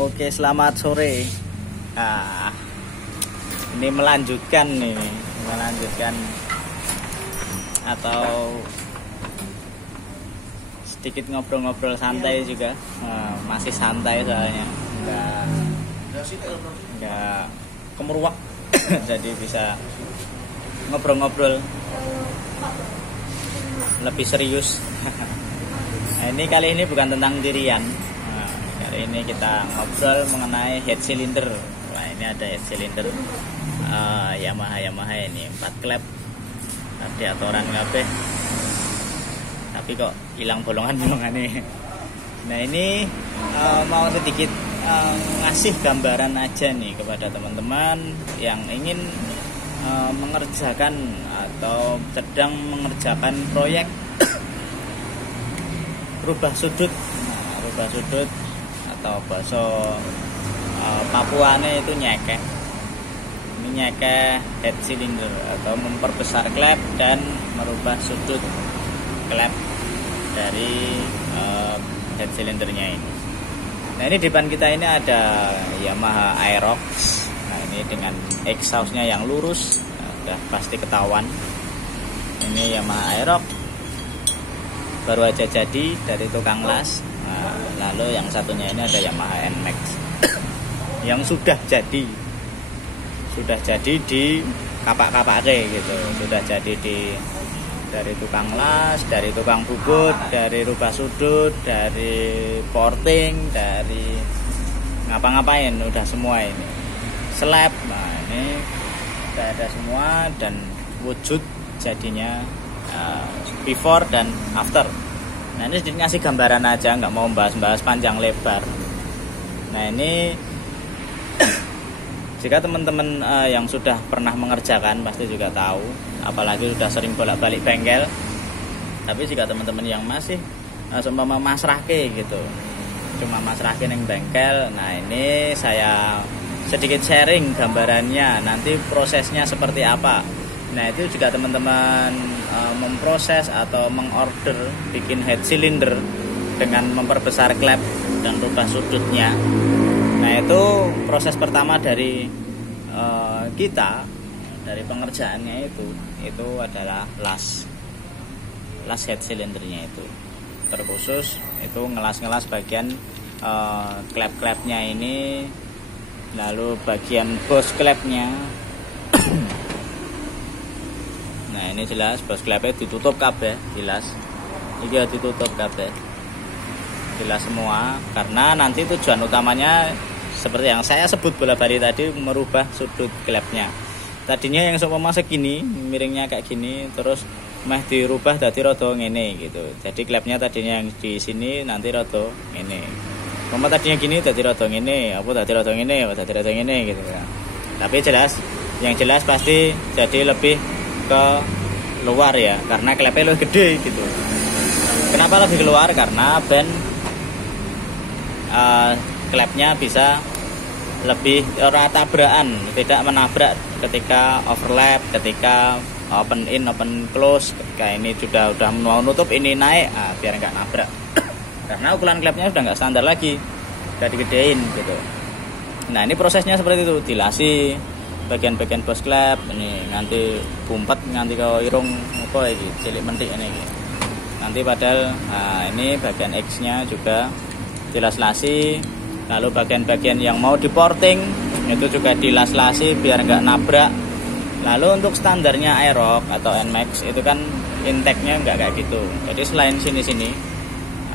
Oke, selamat sore. Nah, ini melanjutkan atau sedikit ngobrol-ngobrol santai juga. Masih santai soalnya, nggak kemeruak, jadi bisa ngobrol-ngobrol lebih serius. Nah, kali ini bukan tentang dirian. Kali ini kita ngobrol mengenai head cylinder. Nah, ini ada head cylinder Yamaha ini 4 klep radiatoran kabeh, tapi kok hilang bolongan ini. Nah, ini mau sedikit ngasih gambaran aja nih kepada teman-teman yang ingin mengerjakan atau sedang mengerjakan proyek rubah sudut. Rubah sudut atau bahasa Papuane itu nyekeh. Ini nyekeh head cylinder atau memperbesar klep dan merubah sudut klep dari head cylindernya ini. Nah, ini di depan kita ini ada Yamaha Aerox. Nah, ini dengan exhaustnya yang lurus, udah pasti ketahuan. Ini Yamaha Aerox baru aja jadi dari tukang las. Nah, lalu yang satunya ini ada Yamaha NMAX yang sudah jadi di kapak-kapak gitu, sudah jadi dari tukang las, dari tukang bubut, dari rubah sudut, dari porting, dari ngapa-ngapain udah semua ini. Slab, nah ini udah ada semua dan wujud jadinya before dan after. Nah, ini sedikit ngasih gambaran aja, nggak mau bahas panjang lebar. Nah, ini jika teman-teman yang sudah pernah mengerjakan pasti juga tahu, apalagi sudah sering bolak-balik bengkel. Tapi jika teman-teman yang masih seumpama masrahke gitu, cuma masrahke neng bengkel, nah ini saya sedikit sharing gambarannya, nanti prosesnya seperti apa. Nah, itu juga teman-teman memproses atau mengorder bikin head cylinder dengan memperbesar klep dan rubah sudutnya. Nah, itu proses pertama dari kita, dari pengerjaannya itu adalah las head cylindernya itu. Terkhusus itu ngelas bagian klep-klepnya ini, lalu bagian bos klepnya. Nah, ini jelas bos klepnya ditutup kabeh, jelas. Iki ditutup kabeh. Jelas semua, karena nanti tujuan utamanya seperti yang saya sebut bola-balik tadi, merubah sudut klepnya. Tadinya yang seumpama segini, miringnya kayak gini, terus meh dirubah dadi rada ngene gitu. Jadi klepnya tadinya yang di sini nanti rada ngene. Umpama tadinya gini dadi rada ngene, apa dadi rada ngene, apa dadi rada ngene gitu kan. Tapi yang jelas pasti jadi lebih ke luar ya, karena klepnya lebih gede gitu. Kenapa lebih keluar? Karena klepnya bisa lebih tabrakan, tidak menabrak ketika overlap, ketika open in, open close. Ketika ini sudah mau nutup, ini naik, biar nggak nabrak. Karena ukuran klepnya sudah nggak standar lagi, udah digedein gitu. Nah, ini prosesnya seperti itu, dilasi bagian-bagian bos klep ini, nanti bumpet nganti ke irung apa iki cilik mentik ini. Nanti padahal ini bagian X-nya juga dilas-lasi, lalu bagian-bagian yang mau diporting itu juga dilas-lasi biar nggak nabrak. Lalu untuk standarnya Aerox atau NMAX itu kan intake-nya nggak kayak gitu. Jadi selain sini-sini,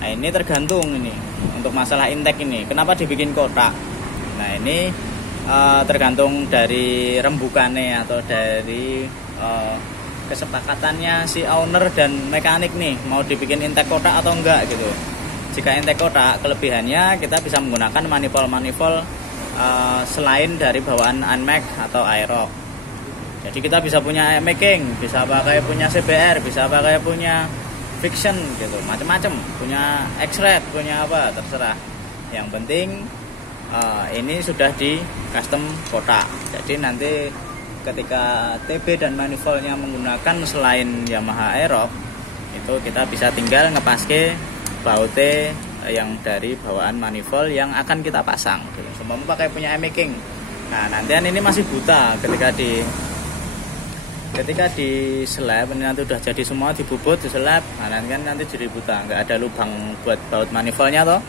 nah ini tergantung ini untuk masalah intake ini. Kenapa dibikin kotak? Nah, ini tergantung dari rembukannya atau dari kesepakatannya si owner dan mekanik nih, mau dibikin intake kotak atau enggak gitu. Jika intake kotak, kelebihannya kita bisa menggunakan manifold selain dari bawaan NMAX atau Aerox. Jadi kita bisa punya making, bisa pakai punya CBR, bisa pakai punya fiction gitu, macam-macam, punya X-ray, punya apa terserah. Yang penting ini sudah di custom kotak. Jadi nanti ketika TB dan manifoldnya menggunakan selain Yamaha Aerox, itu kita bisa tinggal ngepaske baute yang dari bawaan manifold yang akan kita pasang. Semua pakai punya emaking. Nah, nantian ini masih buta ketika di slab ini nanti udah jadi semua dibubut di slab. Nah, nanti jadi buta, nggak ada lubang buat baut manifoldnya toh.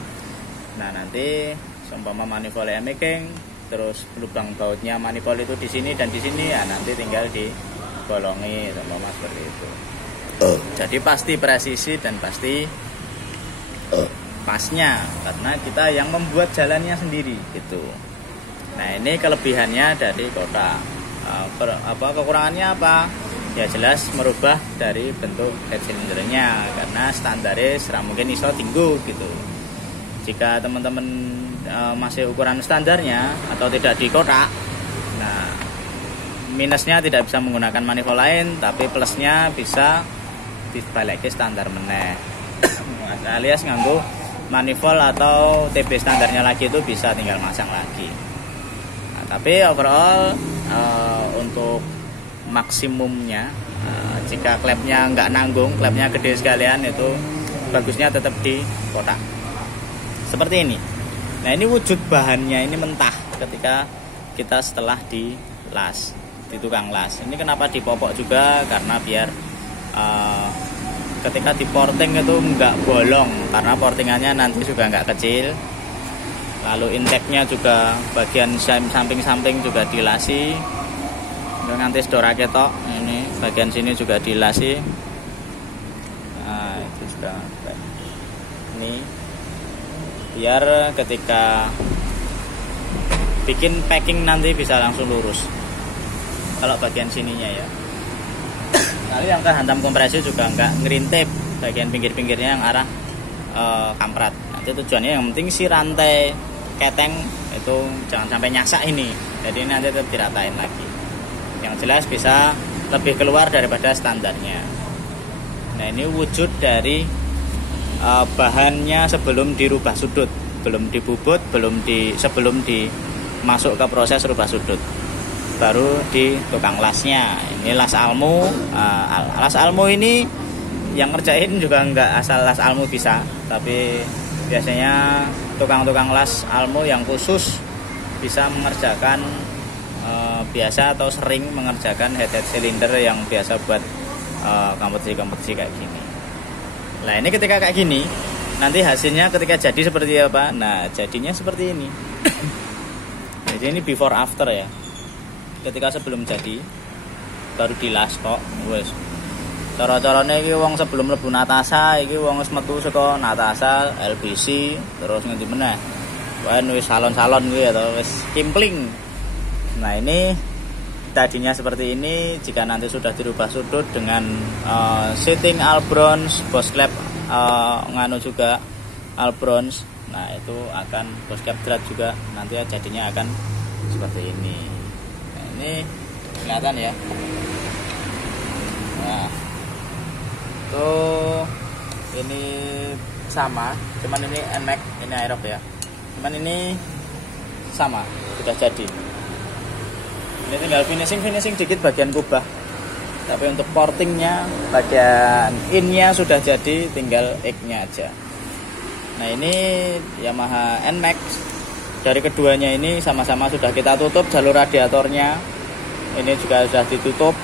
Nah, nanti seumpama manifold emaking, terus lubang bautnya manifold itu di sini dan di sini, ya nanti tinggal dibolongi seumpama seperti itu. Jadi pasti presisi dan pasti pasnya, karena kita yang membuat jalannya sendiri gitu. Nah, ini kelebihannya dari kotak. Kekurangannya apa? Ya jelas merubah dari bentuk head cylindernya, karena standarnya mungkin iso tinggu gitu. Jika teman-teman masih ukuran standarnya atau tidak di kotak, nah minusnya tidak bisa menggunakan manifold lain, tapi plusnya bisa dibalik ke standar meneh. Alias nganggo manifold atau TB standarnya lagi itu bisa tinggal masang lagi. Nah, tapi overall untuk maksimumnya, jika klepnya nggak nanggung, klepnya gede sekalian, itu bagusnya tetap di kotak seperti ini. Nah, ini wujud bahannya ini mentah ketika kita setelah di tukang las. Ini kenapa dipopok juga, karena biar ketika di porting itu nggak bolong, karena portingannya nanti juga nggak kecil. Lalu intake-nya juga bagian samping-samping juga dilasi, nganti sedora ketok. Ini bagian sini juga dilasi. Nah, itu juga ini biar ketika bikin packing nanti bisa langsung lurus. Kalau bagian sininya ya. Lalu yang kehantam kompresi juga nggak ngerintip bagian pinggir-pinggirnya yang arah kamprat. Nanti tujuannya yang penting si rantai keteng itu jangan sampai nyasak ini. Jadi nanti tetap diratain lagi. Yang jelas bisa lebih keluar daripada standarnya. Nah, ini wujud dari bahannya sebelum dirubah sudut, belum dibubut, sebelum dimasuk ke proses rubah sudut, baru di tukang lasnya. Ini las almu. Las almu ini yang ngerjain juga nggak asal las almu bisa, tapi biasanya tukang-tukang las almu yang khusus bisa mengerjakan biasa atau sering mengerjakan head cylinder yang biasa buat kompetisi kayak gini. Nah, ini ketika kayak gini, nanti hasilnya ketika jadi seperti apa? Nah, jadinya seperti ini. Jadi ini before after ya. Ketika sebelum jadi, baru dilas kok, wes. Cara-carane iki wong sebelum mlebu Natasa, iki wong wis metu saka Natasa, LBC, terus ngendi meneh. Wae wis salon-salon kuwi atau wis kimpling. Nah, ini tadinya seperti ini. Jika nanti sudah dirubah sudut dengan setting Albronz, Bosch-Clamp nganu juga Albronz. Nah, itu akan Bosch-Clamp drat juga nanti jadinya akan seperti ini. Nah, ini kelihatan ya. Nah, tuh ini sama, cuman ini NMAX, ini Aerox ya. Cuman ini sama, sudah jadi. Ini tinggal finishing dikit bagian kubah. Tapi untuk portingnya, bagian innya sudah jadi, tinggal egg-nya aja. Nah, ini Yamaha NMAX. Dari keduanya ini sama-sama sudah kita tutup jalur radiatornya. Ini juga sudah ditutup.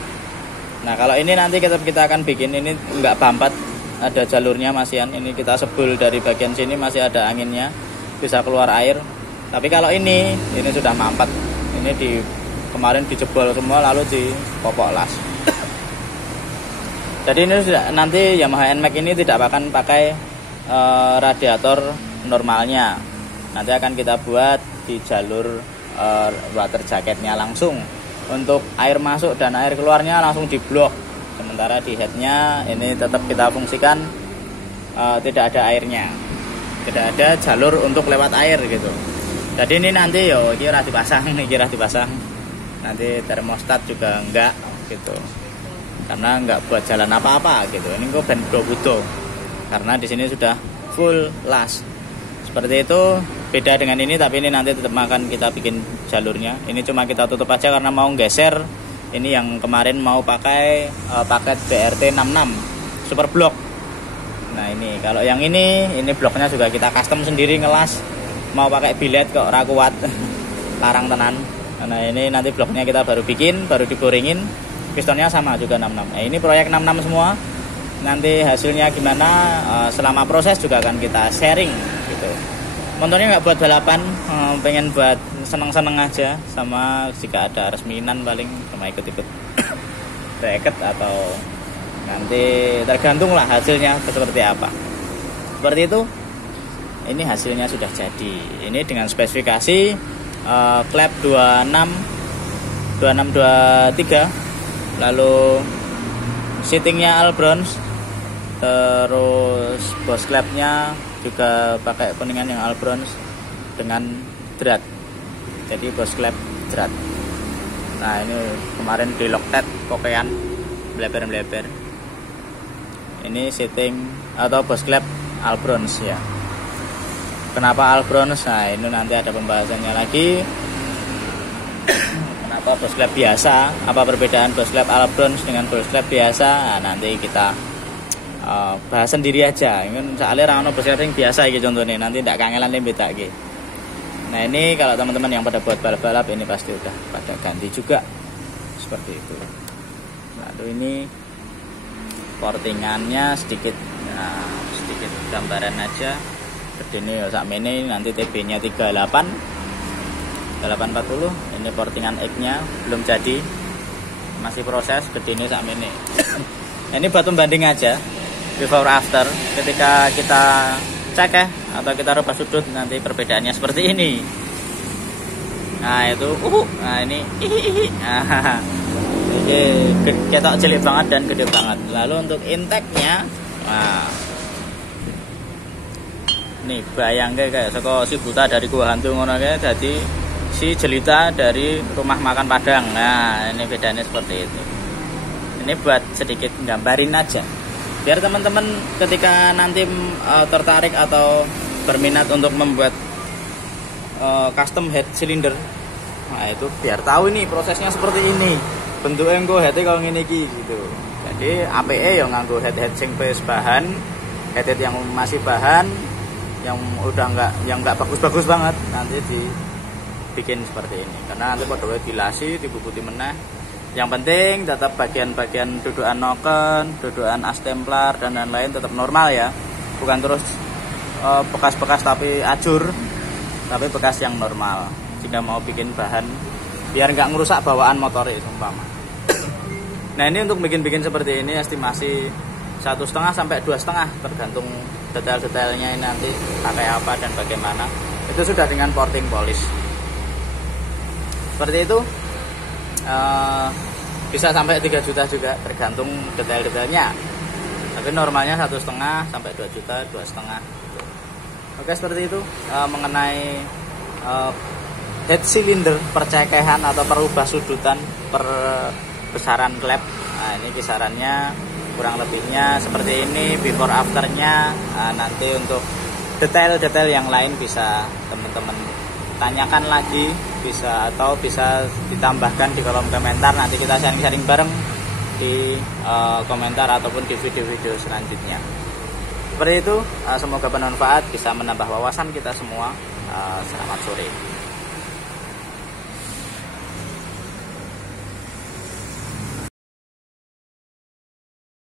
Nah, kalau ini nanti kita akan bikin ini enggak bampat, ada jalurnya masihan. Ini kita sebul dari bagian sini masih ada anginnya, bisa keluar air. Tapi kalau ini sudah mampat. Ini kemarin dijebol semua lalu dipopok las. Jadi ini nanti Yamaha NMAX ini tidak akan pakai radiator normalnya. Nanti akan kita buat di jalur water jacketnya langsung. Untuk air masuk dan air keluarnya langsung diblok. Sementara di headnya ini tetap kita fungsikan tidak ada airnya, tidak ada jalur untuk lewat air gitu. Jadi ini nanti kira dipasang, nanti termostat juga enggak gitu, karena enggak buat jalan apa-apa gitu. Ini kok ben butuh karena di sini sudah full las seperti itu. Beda dengan ini, tapi ini nanti tetap akan kita bikin jalurnya. Ini cuma kita tutup aja karena mau geser. Ini yang kemarin mau pakai paket BRT 66 Super Block. Nah ini kalau yang ini bloknya juga kita custom sendiri, ngelas, mau pakai bilet kok ora kuat. Larang tenan. Nah ini nanti bloknya kita baru bikin, baru diboringin. Pistonnya sama juga 66. Nah, ini proyek 66 semua. Nanti hasilnya gimana selama proses juga akan kita sharing gitu. Motornya nggak buat balapan, pengen buat seneng-seneng aja, sama jika ada resminan paling sama ikut-ikut bracket atau nanti tergantung lah hasilnya seperti apa. Seperti itu. Ini hasilnya sudah jadi. Ini dengan spesifikasi klep 2623, lalu seatingnya Albrons, terus bos klepnya juga pakai kuningan yang Albrons dengan drat, jadi bos klep drat. Nah ini kemarin di Loctet kokean bleber. Ini seating atau bos klep Albrons ya. Kenapa Albrons? Nah ini nanti ada pembahasannya lagi. Kenapa bos klep biasa? Apa perbedaan bos klep Albrons dengan bos klep biasa? Nah, nanti kita bahas sendiri aja. Ini soalnya rano bos klep yang biasa gitu contohnya. Nanti tidak kangelan yang beda gitu. Nah ini kalau teman-teman yang pada buat balap-balap ini pasti udah pada ganti juga seperti itu. Lalu ini portingannya sedikit, sedikit gambaran aja. Ini ini nanti TB-nya 3840. Ini portingan X-nya belum jadi, masih proses. Gede ini saat ini. Ini buat pembanding aja before after. Ketika kita cek atau kita rubah sudut, nanti perbedaannya seperti ini. Nah itu, nah ini, ketok cilik banget dan gede banget. Lalu untuk intake-nya, nah nih bayang kayak seko si buta dari gua hantu ngono kayak, jadi si jelita dari rumah makan Padang. Nah ini bedanya seperti itu. Ini buat sedikit gambarin aja biar teman-teman ketika nanti tertarik atau berminat untuk membuat custom head cylinder, nah itu biar tahu ini prosesnya seperti ini, bentuknya nggo head kalau ngene iki gitu. Jadi APE yang nganggo head sing wis bahan, head yang masih bahan, yang udah nggak bagus-bagus banget, nanti dibikin seperti ini. Karena nanti pada dilasi, dibubuti meneh. Yang penting tetap bagian-bagian dudukan noken, dudukan as templar dan lain-lain tetap normal ya. Bukan terus bekas-bekas tapi ajur, tapi bekas yang normal. Jika mau bikin bahan biar nggak ngerusak bawaan motor itu umpama. Nah ini untuk bikin-bikin seperti ini estimasi 1,5 sampai 2,5 tergantung detail-detailnya ini nanti pakai apa dan bagaimana. Itu sudah dengan porting polish seperti itu. Bisa sampai 3 juta juga tergantung detail-detailnya, tapi normalnya 1,5 sampai 2 juta, 2,5. Oke seperti itu mengenai head cylinder percekehan atau perubah sudutan per besaran klep. Nah ini kisarannya kurang lebihnya seperti ini before afternya. Nanti untuk detail-detail yang lain bisa teman-teman tanyakan lagi, bisa atau bisa ditambahkan di kolom komentar. Nanti kita sharing-sharing bareng di komentar ataupun di video-video selanjutnya. Seperti itu, semoga bermanfaat, bisa menambah wawasan kita semua. Selamat sore.